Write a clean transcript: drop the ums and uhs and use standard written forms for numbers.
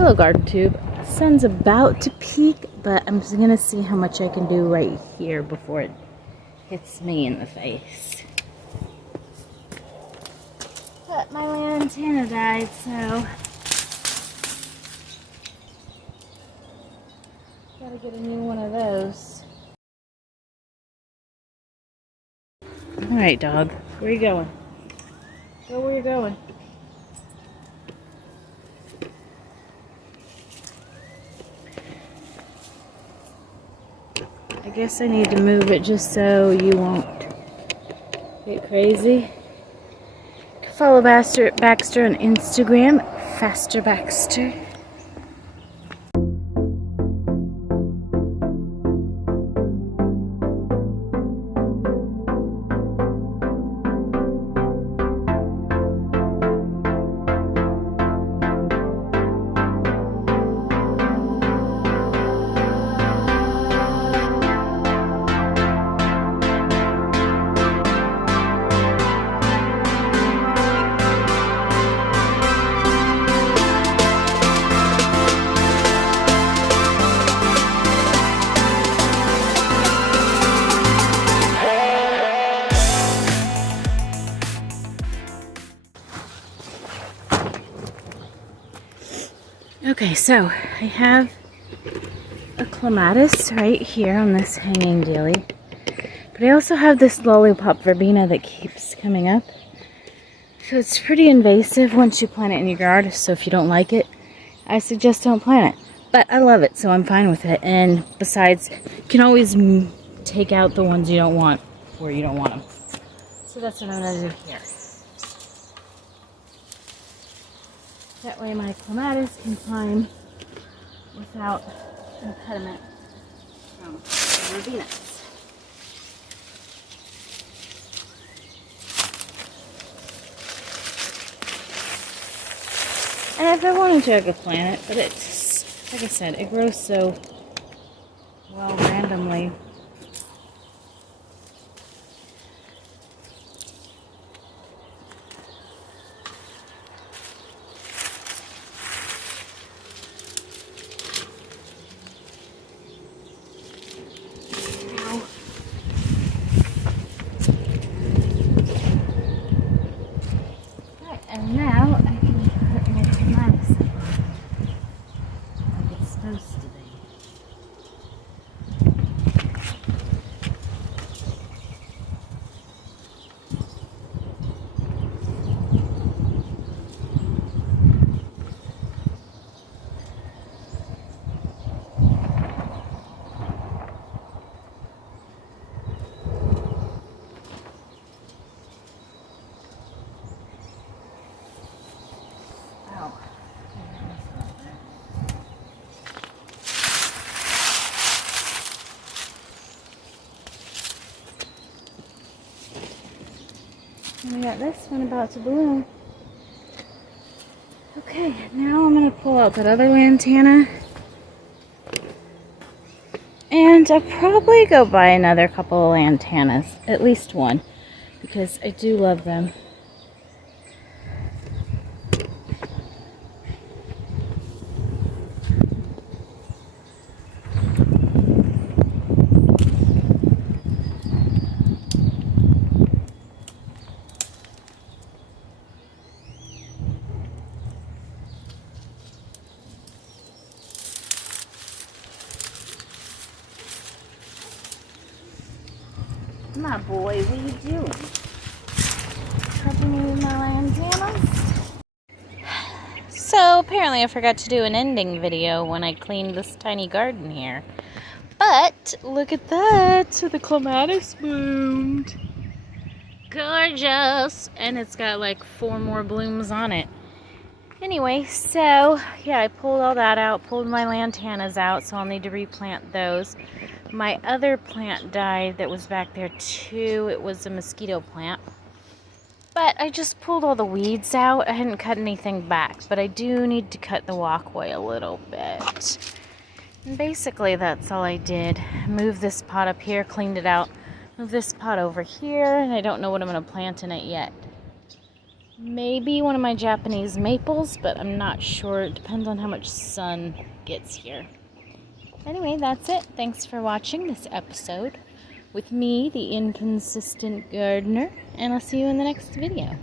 Hello, garden tube. Sun's about to peak, but I'm just gonna see how much I can do right here before it hits me in the face. But my lantana died, so gotta get a new one of those. Alright, dog. Where you going? Go where you're going. I guess I need to move it just so you won't get crazy. You can follow Baxter on Instagram, Faster Baxter. Okay, so I have a clematis right here on this hanging dealie, but I also have this lollipop verbena that keeps coming up. So it's pretty invasive once you plant it in your yard, so if you don't like it, I suggest don't plant it. But I love it, so I'm fine with it. And besides, you can always take out the ones you don't want where you don't want them. So that's what I'm going to do here. That way my clematis can climb without impediment from the verbenas. And if I wanted to, I could plant it, but it's, like I said, it grows so well randomly. And now I can put my clematis like it's supposed to be. And we got this one about to bloom. Okay, now I'm going to pull out that other lantana. And I'll probably go buy another couple of lantanas. At least one. Because I do love them. My boy, what are you doing? Helping me with my lantanas? So apparently I forgot to do an ending video when I cleaned this tiny garden here. But look at that, the clematis bloomed. Gorgeous! And it's got like 4 more blooms on it. Anyway, so yeah, I pulled all that out, pulled my lantanas out, so I'll need to replant those. My other plant died that was back there too. It was a mosquito plant. But I just pulled all the weeds out. I hadn't cut anything back, but I do need to cut the walkway a little bit. And basically that's all I did. Moved this pot up here, cleaned it out. Move this pot over here, and I don't know what I'm going to plant in it yet. Maybe one of my Japanese maples, but I'm not sure. It depends on how much sun gets here. Anyway, that's it. Thanks for watching this episode with me, the inconsistent gardener, and I'll see you in the next video.